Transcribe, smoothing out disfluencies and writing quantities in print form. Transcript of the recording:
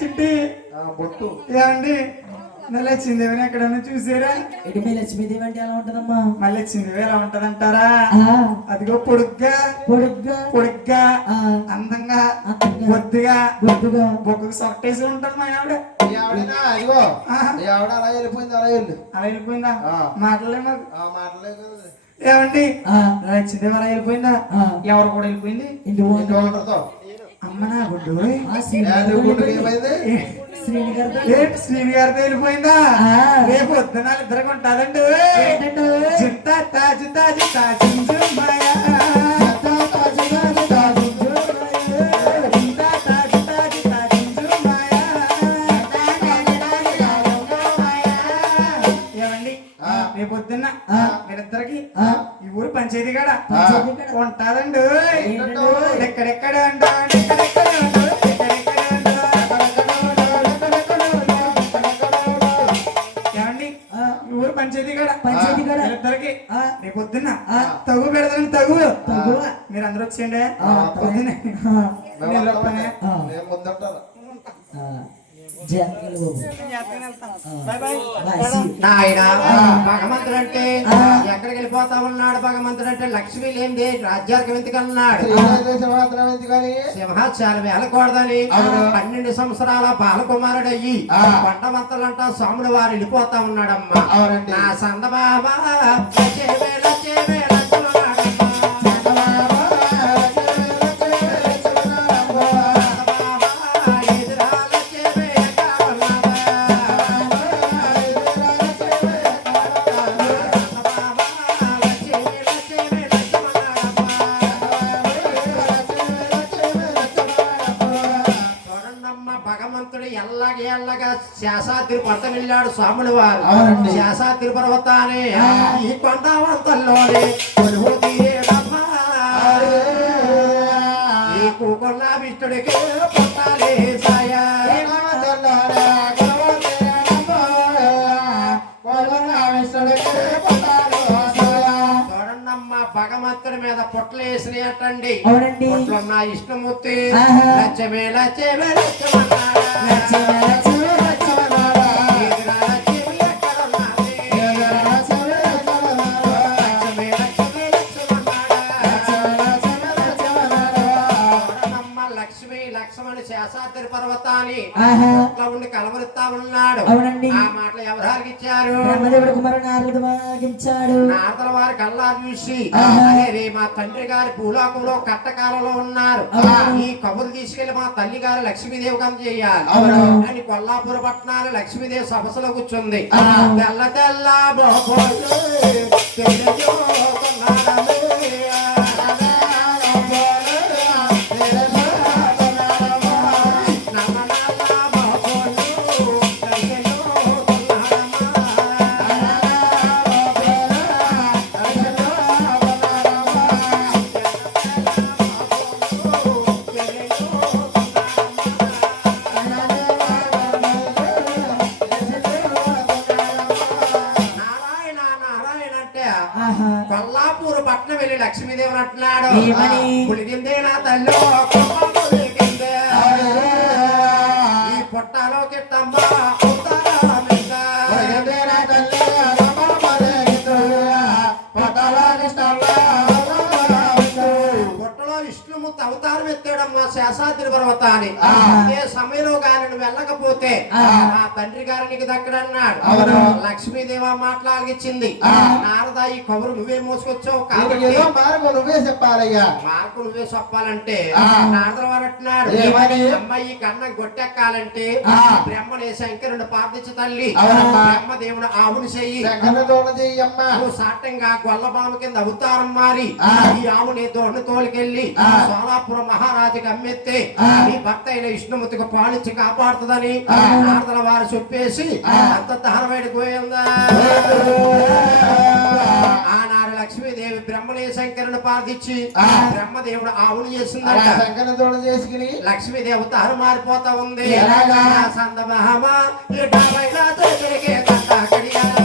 చిట్టి బొట్టు ఏమండి లక్ష్మీదేవిని ఎక్కడన్నా చూసారా? ఇటు మీ లక్ష్మీదేవి అంటే ఎలా ఉంటదమ్మా? మా లక్ష్మీదేవి ఎలా ఉంటదంటారా? ఆ, అదిగో పొడుగ్గా పొడుగ్గా పొడుగ్గా ఆ, అందంగా అందంగా, బొద్దుగా బొద్దుగా బొక్కకు సొట్టేసి ఉంటుంది మా ఆవిడ. ఈ ఆవిడనా అదిగో ఈ ఆవిడ అలా వెళ్ళిపోయింది అలా వెళ్ళి అలా వెళ్ళిపోయిందా? ఆ. మాటలే మాకు. మాటలేదు ఏమండి ఆ, లక్ష్మీదేవి అలా వెళ్ళిపోయిందా? ఆ, ఎవరు కూడా వెళ్ళిపోయింది? ఇంటి ఓనర్. ఉండదు అమ్మ నా గుడ్డు ఆ, శ్రీని గారితో వెళ్ళిపోయింది. ఏమైంది శ్రీని గారితో ఏంటి శ్రీని గారితో వెళ్ళిపోయిందా? ఆ. రేపు వద్దున ఇద్దరికి ఉంటుందండి. ఏంటంటే? జింతా తాజు తాజు తాజు మాయా జింతా తాజు తాజు తాజు మాయా. ఏమండి రేపు పొద్దున్న మీరిద్దరికి ఈ ఊరు పంచాయతీ కాడ పంచాయతీ కాడ ఉంటాదండి. ఏంటండి? ఎక్కడెక్కడ ఉండు, ఎక్కడెక్కడ ఉండు, ఎక్కడెక్కడ ఉండు. ఏమండి ఈ ఊరు పంచాయతీ కాడ పంచాయతీ కాడ మీరిద్దరికి ఆ, రేపు పొద్దున్న తగు పెడతాను తగు తగు. మీరు అందరూ వచ్చేయండి. ఆ, పొద్దున్నే ఆ, నేను లోపలనే. నేను ముందంటాను ఆ, జాగ్రత్తలు బాబు. Bye bye. Bye, see you. నాయన భగవంతుడు అంటే ఎక్కడికి వెళ్ళిపోతా ఉన్నాడు? భగవంతుడు అంటే లక్ష్మి లేని రాజ్యానికి ఎందుకన్నాడు? మాత్రం ఎందుకని సింహాచారం వేలకూడదని 12 సంవత్సరాల బాలకుమారుడయ్యి కొండమంతలంట స్వాములు వారు వెళ్ళిపోతా ఉన్నాడమ్మా. అవునండి. నా సందబాబా లచ్చేవే, లచ్చేవే, లచ్చుమన్నాడమ్మా. సందబాబా ఎదురా లచ్చేవే కావన్నావా. భగవంతుడు ఎల్లగా శేషాద్రి పర్వతం వెళ్ళాడు స్వాములు వారు. శేషాద్రి పర్వతాన్ని ఈ కొండవంతల్లోనే కొలువు తీరేడమ్మా. ఈ కూకొన్న విష్ణుడికి పొట్టాలి సాయా. చూడండమ్మా భగవంతుడి మీద పొట్లు వేసినట్టండి. అవునండి. పొట్లున్న ఇష్టమూర్తి ఆహా. లచ్చమే లచ్చమే లచ్చమన్నాడా. లక్ష్మి, లక్ష్మి, లక్ష్మణారా. ఎదురా లచ్చమి ఎక్కడున్నది? లచ్చమే లచ్చమే లచ్చమన్నాడా. చూడండమ్మా లక్ష్మి లక్ష్మణి శేషాద్రి పర్వతాన్ని ఆహా. పొట్ల ఉండి కలవరిస్తా ఉన్నాడు. అవునండి. ఆ మాటలు ఎవరికి ఇచ్చారు? బ్రహ్మదేవుడు కుమారుడు నారదుడు వాగించాడు. నారదుల వారి కల్లారు చూసి ఆహా. అరే రే మా తండ్రి గారి భూలోకంలో కట్టకాలంలో ఉన్నారు. అవును. ఈ కబురు తీసుకెళ్లి మా తల్లి గారు లక్ష్మీదేవి గం చేయాలి అవును. అని కొల్లాపుర పట్టణాలు లక్ష్మీదేవి సభసలో కూర్చుంది. ఆహా. తెల్ల తెల్ల బొబ్బోలు తెలియజేస్తున్నాడమ్మే. నల్ల నల్ల బొబ్బోలు నారాయణ నారాయణ అంటే ఆహా. కొల్లాపూర్ పట్నం వెళ్ళి లక్ష్మీదేవి అంటున్నాడు. ఏమని? పులిగిందే నా తల్లి పులిగిందే ఈ పుట్టలో కిట్టమ్మ ఉత్తరామిందా. పుట్టలో విష్ణుమూర్తి అవతారం ఎత్తాడమ్మా శేషాద్రి పర్వతాన్ని. అదే సమయంలో గాని నువ్వు వెళ్ళకపోతే మా తండ్రి గారు నీకు దక్కడన్నాడు. లక్ష్మీదేవి మాట్లాడిచ్చింది. నారద ఈ కబురు నువ్వే మోసుకొచ్చావు కాబట్టి ఏదో మార్గం నువ్వే చెప్పాలయ్యా. మార్కు నువ్వే చెప్పాలంటే నారదుల వారు అంటున్నాడు. ఏమని? అమ్మాయి కన్న గొట్టెక్కాలంటే బ్రహ్మని శంకరుడు ప్రార్థించు తల్లి. అవునమ్మా. బ్రహ్మదేవుడు ఆవుని చెయ్యి. శంకరుని తోడ చెయ్యమ్మా. నువ్వు సాటంగా గొల్లబామ కింద అవతారం మారి ఈ ఆవుని దోడిని తోలుకెళ్ళి సోలాపురం మహారాజుకి అమ్మెత్తే నీ భర్త అయిన విష్ణుమూర్తికి పాలించి కాపాడుతుందని నారదుల వారు చెప్పేసి అంత దహనమైన గోయిందా. ఆనాడు లక్ష్మీదేవి బ్రహ్మనే శంకరుని ప్రార్థించి బ్రహ్మదేవుడు ఆవులు చేసిందట. శంకరుని తోడ చేసుకుని లక్ష్మీదేవి తారు మారిపోతా ఉంది. ఎలాగా? సందమహమ ఈ డాబైనా దగ్గరికి కట్ట కడియాల